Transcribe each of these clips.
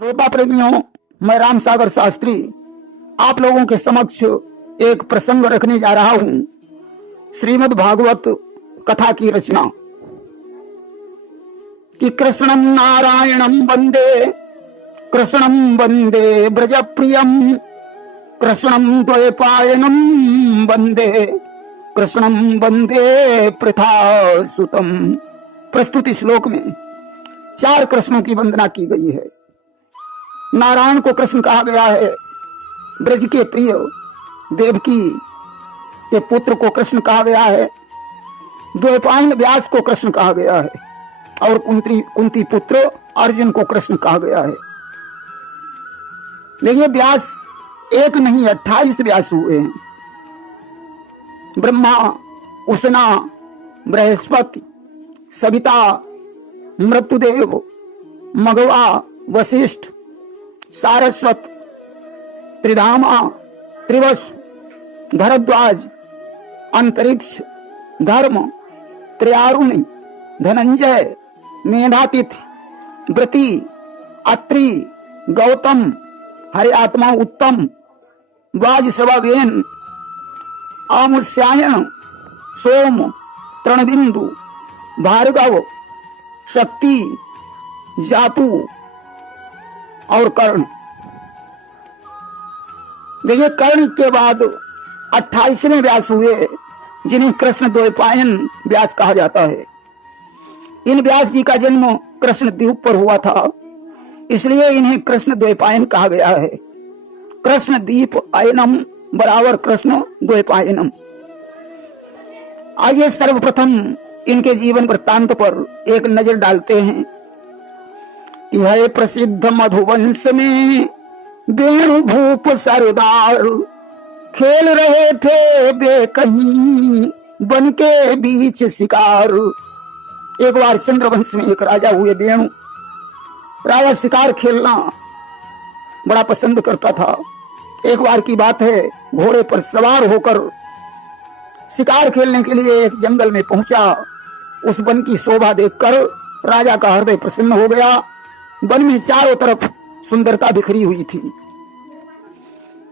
श्रोता प्रेमियों, मैं राम सागर शास्त्री आप लोगों के समक्ष एक प्रसंग रखने जा रहा हूं। श्रीमद् भागवत कथा की रचना कि कृष्णं नारायणं वंदे ब्रज प्रियम, कृष्णं द्वैपायनं वंदे, कृष्णं वंदे पृथा सुतम। प्रस्तुति श्लोक में 4 कृष्णों की वंदना की गई है। नारायण को कृष्ण कहा गया है, ब्रज के प्रिय देवकी के पुत्र को कृष्ण कहा गया है, द्वैपायन व्यास को कृष्ण कहा गया है और कुंती पुत्र अर्जुन को कृष्ण कहा गया है। देखिए, व्यास एक नहीं 28 व्यास हुए हैं। ब्रह्मा, उष्णा, बृहस्पति, सविता, मृत्युदेव, मघवा, वशिष्ठ, सारस्वत, त्रिधामा, त्रिवश, भरद्वाज, अंतरिक्ष, धर्म, त्रियारुणि, धनंजय, मेधातिथि, व्रति, अत्रि, गौतम, हरि आत्मा उत्तम, वाजश्रवेन, आमुष्यायन, सोम, तृणबिंदु, भार्गव, शक्ति, जातु और कर्ण। देखिए, कर्ण के बाद 28वें व्यास हुए, जिन्हें कृष्ण द्वैपायन व्यास कहा जाता है। इन व्यास जी का जन्म कृष्ण द्वीप पर हुआ था, इसलिए इन्हें कृष्ण द्वैपायन कहा गया है। कृष्ण द्वीप आयनम बराबर कृष्ण द्वैपायनम। आइए सर्वप्रथम इनके जीवन वृत्तांत पर एक नजर डालते हैं। यह प्रसिद्ध मधुवंश में वेणु भूप सरदार खेल रहे थे बेकहीं बन के बीच शिकार। एक बार चंद्रवंश में एक राजा हुए वेणु। राजा शिकार खेलना बड़ा पसंद करता था। एक बार की बात है, घोड़े पर सवार होकर शिकार खेलने के लिए एक जंगल में पहुंचा। उस वन की शोभा देखकर राजा का हृदय प्रसन्न हो गया। वन में चारों तरफ सुंदरता बिखरी हुई थी।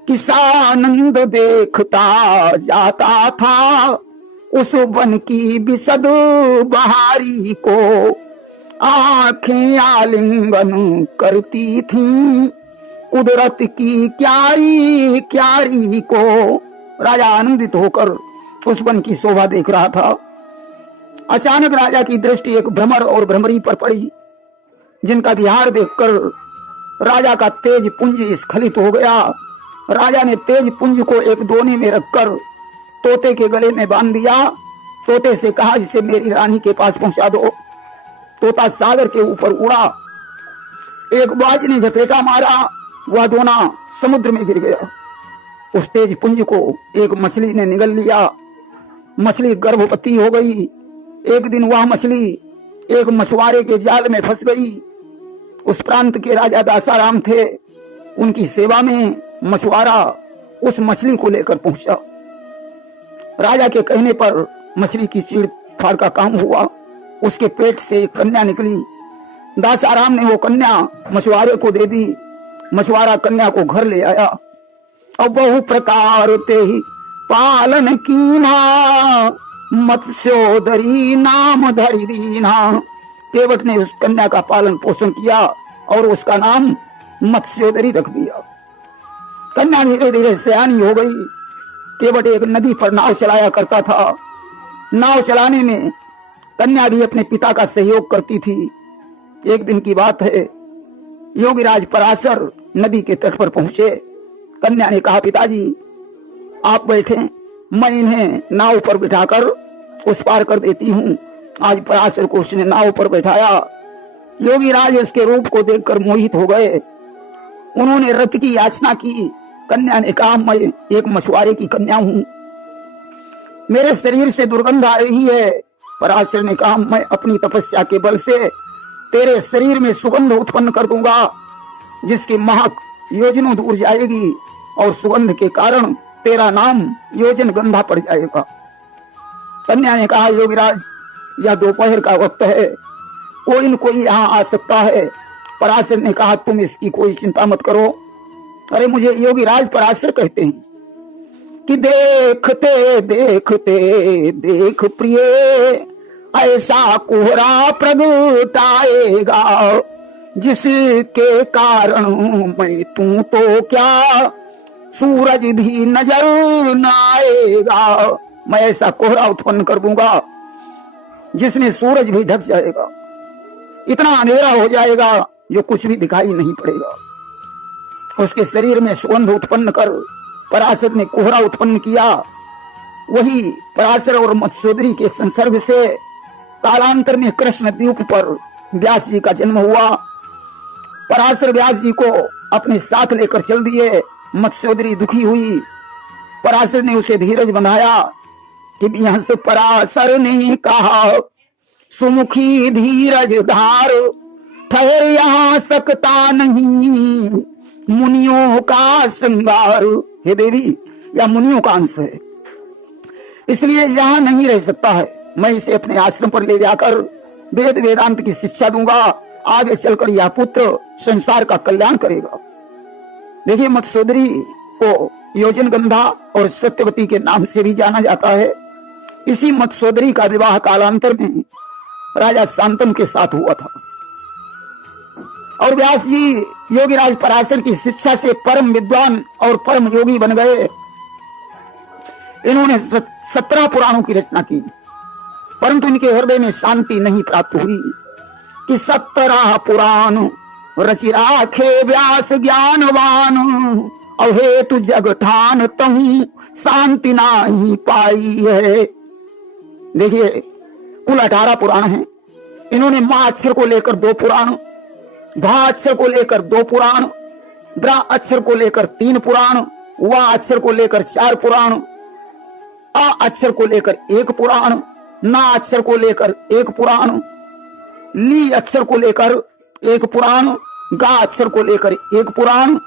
किसानंद देखता जाता था उस वन की बिसद बहारी को, आंखें आलिंगन करती थीं कुदरत की क्यारी क्यारी को। राजा आनंदित होकर उस वन की शोभा देख रहा था। अचानक राजा की दृष्टि एक भ्रमर और भ्रमरी पर पड़ी, जिनका विहार देखकर राजा का तेज पुंज स्खलित हो गया। राजा ने तेज पुंज को एक दोने में रखकर तोते के गले में बांध दिया। तोते से कहा, इसे मेरी रानी के पास पहुंचा दो। तोता सागर के ऊपर उड़ा, एक बाज ने झपेटा मारा, वह दोना समुद्र में गिर गया। उस तेज पुंज को एक मछली ने निगल लिया। मछली गर्भवती हो गई। एक दिन वह मछली एक मछुआरे के जाल में फंस गई। उस प्रांत के राजा दासाराम थे, उनकी सेवा में मछुआरा उस मछली को लेकर पहुंचा। राजा के कहने पर मछली की चीड़ फाड़ का काम हुआ। उसके पेट से एक कन्या निकली। दासाराम ने वो कन्या मछुआरे को दे दी। मछुआरा कन्या को घर ले आया और बहु प्रकार ते ही पालन कीना, मत्स्योदरी नाम धरि दीना। केवट ने उस कन्या का पालन पोषण किया और उसका नाम मत्स्योदरी रख दिया। कन्या धीरे धीरे सयानी हो गई। केवट एक नदी पर नाव चलाया करता था। नाव चलाने में कन्या भी अपने पिता का सहयोग करती थी। एक दिन की बात है, योगीराज पराशर नदी के तट पर पहुंचे। कन्या ने कहा, पिताजी आप बैठे, मैं इन्हें नाव पर बिठाकर उस पार कर देती हूँ। आज पराशर को उसने नाव पर बैठाया। योगीराज उसके रूप को देखकर मोहित हो गए। उन्होंने रथ की याचना की। कन्या ने कहा, मैं एक मछुआरे की कन्या हूँ, मेरे शरीर से दुर्गंध आ रही है। पराशर ने कहा, मैं अपनी तपस्या के बल से तेरे शरीर में सुगंध उत्पन्न कर दूंगा, जिसकी महक योजनों दूर जाएगी और सुगंध के कारण तेरा नाम योजन गंधा पड़ जाएगा। कन्या ने कहा, योगीराज यह दोपहर का वक्त है, कोई न कोई यहाँ आ सकता है, पराशर ने कहा तुम इसकी कोई चिंता मत करो। अरे मुझे योगी राज पराशर कहते हैं कि देखते देखते देख प्रिय ऐसा कोहरा प्रगटाएगा जिसके कारण मैं तू तो क्या सूरज भी नजर न आएगा। मैं ऐसा कोहरा उत्पन्न कर दूंगा जिसमें सूरज भी ढक जाएगा, इतना अंधेरा हो जाएगा जो कुछ भी दिखाई नहीं पड़ेगा। उसके शरीर में सुगंध उत्पन्न कर पराशर ने कोहरा उत्पन्न किया। वही पराशर और मत्स्योदरी के संसर्ग से कालांतर में कृष्ण द्वीप पर व्यास जी का जन्म हुआ। पराशर व्यास जी को अपने साथ लेकर चल दिए। मत्स्योदरी दुखी हुई। पराशर ने उसे धीरज बंधाया कि यहां से पराशर ने कहा सुमुखी धीरज धार ठहर यहां सकता नहीं मुनियों का श्रृंगार। हे देवी, यह मुनियों का अंश है, इसलिए यहां नहीं रह सकता है। मैं इसे अपने आश्रम पर ले जाकर वेद वेदांत की शिक्षा दूंगा। आगे चलकर यह पुत्र संसार का कल्याण करेगा। देखिए, मत्स्योदरी को योजनगंधा और सत्यवती के नाम से भी जाना जाता है। इसी मत्स्योदरी का विवाह कालांतर में राजा शांतनु के साथ हुआ था और व्यास जी योगीराज पराशर की शिक्षा से परम विद्वान और परम योगी बन गए। इन्होंने 17 पुराणों की रचना की, परंतु इनके हृदय में शांति नहीं प्राप्त हुई कि 17 पुराण रचि राखे व्यास ज्ञानवान और हेतु जग ठान तहु शांति नाही पाई है। देखिए, कुल 18 पुराण हैं। इन्होंने मां अक्षर को लेकर 2 पुराण, भा अक्षर को लेकर 2 पुराण, ब्रा अक्षर को लेकर 3 पुराण, वा अक्षर को लेकर 4 पुराण, आ अक्षर को लेकर 1 पुराण, ना अक्षर को लेकर 1 पुराण, ली अक्षर को लेकर 1 पुराण, गा अक्षर को लेकर 1 पुराण,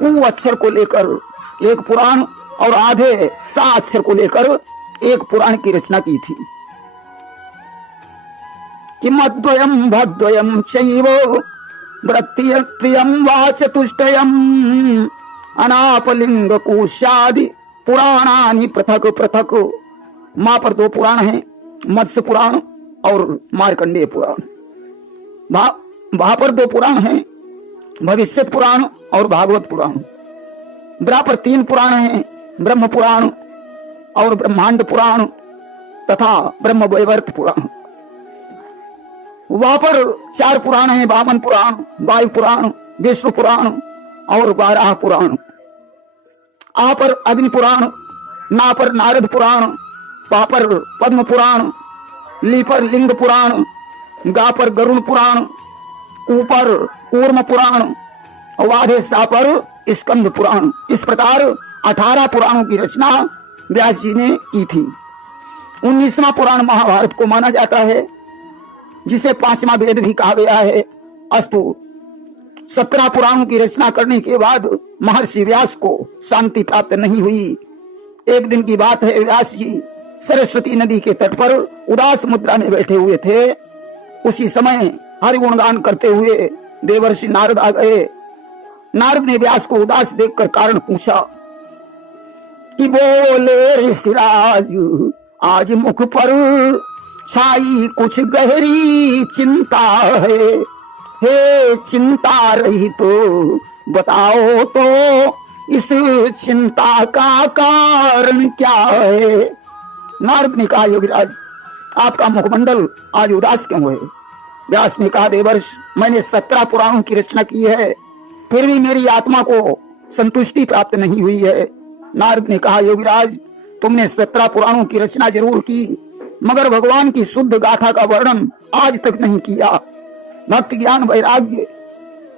उ अक्षर को लेकर 1 पुराण और आधे सा अक्षर को लेकर 1 पुराण की रचना की थी। किमद्वयम् भद्वयम् चैव वृत्तियम् वा चतुष्टयम् अनापलिंग कोशादि पुराणानि पृथक पृथक। मां पर 2 पुराण हैं, मत्स्य पुराण और मार्कंडेय पुराण। भा पर 2 पुराण हैं, भविष्य पुराण और भागवत पुराण। ब्रा पर 3 पुराण हैं, ब्रह्म पुराण और ब्रह्मांड पुराण तथा ब्रह्म वैवर्त पुराण। वहां पर 4 पुराण हैं, वामन पुराण, वायु पुराण, विष्णु पुराण और वाराह पुराण। आ पर अग्नि पुराण, ना पर नारद पुराण, पा पर पद्म पुराण, ली पर लिंग पुराण, गा पर गरुड़ पुराण, ऊपर कूर्म पुराण और आधे सा पर स्कंद पुराण। इस प्रकार 18 पुराणों की रचना व्यास जी ने की थी। 19वां पुराण महाभारत को माना जाता है, जिसे 5वां वेद भी कहा गया है। अस्तु 17 पुराणों की रचना करने के बाद महर्षि व्यास को शांति प्राप्त नहीं हुई। एक दिन की बात है, व्यास जी सरस्वती नदी के तट पर उदास मुद्रा में बैठे हुए थे। उसी समय हरि गुणगान करते हुए देवर्षि नारद आ गए। नारद ने व्यास को उदास देखकर कारण पूछा कि बोले ऋषिराज, आज मुख पर छाई कुछ गहरी चिंता है। हे चिंता रही तो बताओ तो इस चिंता का कारण क्या है। नारद ने कहा, योगीराज आपका मुखमंडल आज उदास क्यों है। व्यास ने कहा, देवर्ष मैंने 17 पुराणों की रचना की है, फिर भी मेरी आत्मा को संतुष्टि प्राप्त नहीं हुई है। नारद ने कहा, योगीराज तुमने 17 पुराणों की रचना जरूर की, मगर भगवान की शुद्ध गाथा का वर्णन आज तक नहीं किया। भक्ति ज्ञान वैराग्य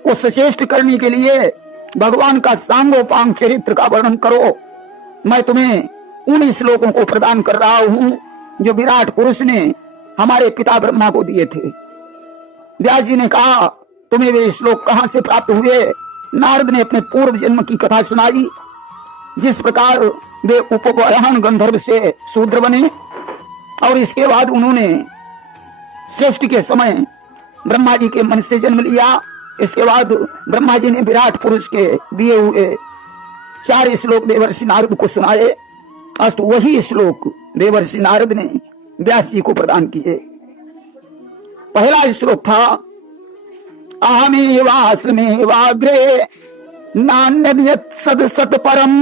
को सचेष्ट करने के लिए भगवान का सांगोपांग चरित्र का वर्णन करो। मैं तुम्हें उन श्लोकों को प्रदान कर रहा हूं जो विराट पुरुष ने हमारे पिता ब्रह्मा को दिए थे। व्यास जी ने कहा, तुम्हें वे श्लोक कहां से प्राप्त हुए। नारद ने अपने पूर्व जन्म की कथा सुनाई, जिस प्रकार वे उपग्रहण गंधर्व से शूद्र बने और इसके बाद उन्होंने सृष्टि के समय ब्रह्मा जी के मन से जन्म लिया इसके बाद ब्रह्मा जी ने विराट पुरुष के दिए हुए 4 श्लोक देवर्षि नारद को सुनाए। अस्तु वही श्लोक देवर्षि नारद ने व्यास जी को प्रदान किए। पहला श्लोक था अहमेवास्मेवाग्रे नान्यद् सदसत् परम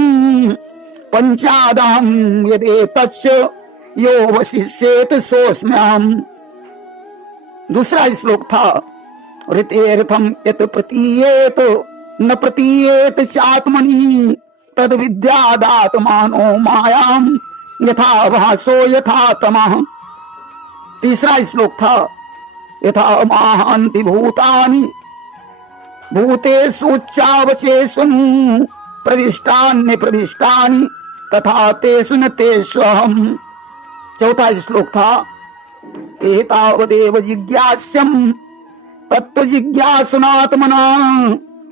पंचादां यदेतच्च यो वशिष्येत सोऽस्म्यहम्। दूसरा श्लोक था ऋतेर्थम यत् प्रतीयेत न प्रतीयेत चात्मनि तद विद्यादात्मानो मायां यथा भासो यथा तमः। तीसरा श्लोक था यथा महान्ति भूतानि भूतेषु चावचेषु प्रविष्टान्य प्रविष्टानि तथा तेषु न तेषु अहम्। चौथा श्लोक था एतावदेव जिज्ञास्यम् तत्व जिज्ञासुनात्मना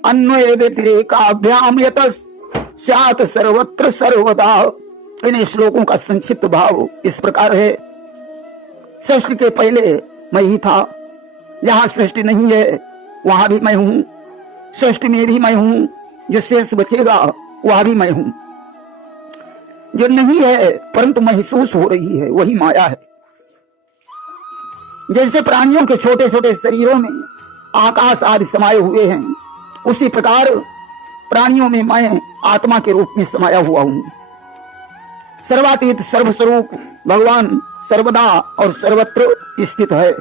अन्वय व्यतिरेकाभ्याम यतस्यात् सर्वत्र सर्वदा। इन श्लोकों का संक्षिप्त भाव इस प्रकार है। सृष्टि के पहले मैं ही था, जहां सृष्टि नहीं है वहां भी मैं हूं, सृष्टि में भी मैं हूं, जो शेष बचेगा वह भी मैं हूं। जो नहीं है परंतु महसूस हो रही है वही माया है। जैसे प्राणियों के छोटे छोटे शरीरों में आकाश आदि समाये हुए हैं, उसी प्रकार प्राणियों में मैं आत्मा के रूप में समाया हुआ हूं। सर्वातीत सर्वस्वरूप भगवान सर्वदा और सर्वत्र स्थित है।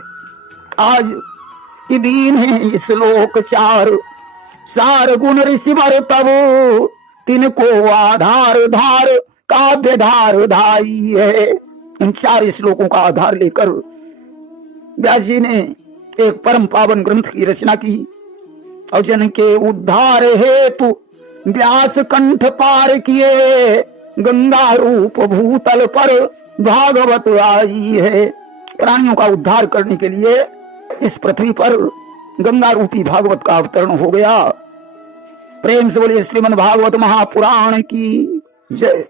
आज ये दीन है श्लोक 4 सार गुण ऋषि वर तब तिनको आधार धार काव्य धार धाई है। इन 4 श्लोकों का आधार लेकर व्यास जी ने एक परम पावन ग्रंथ की रचना की और जन के उद्धार हेतु व्यास कंठ पार किए गंगा रूप भूतल पर भागवत आई है। प्राणियों का उद्धार करने के लिए इस पृथ्वी पर गंगा रूपी भागवत का अवतरण हो गया। प्रेम से बोलिए श्रीमद् भागवत महापुराण की जय।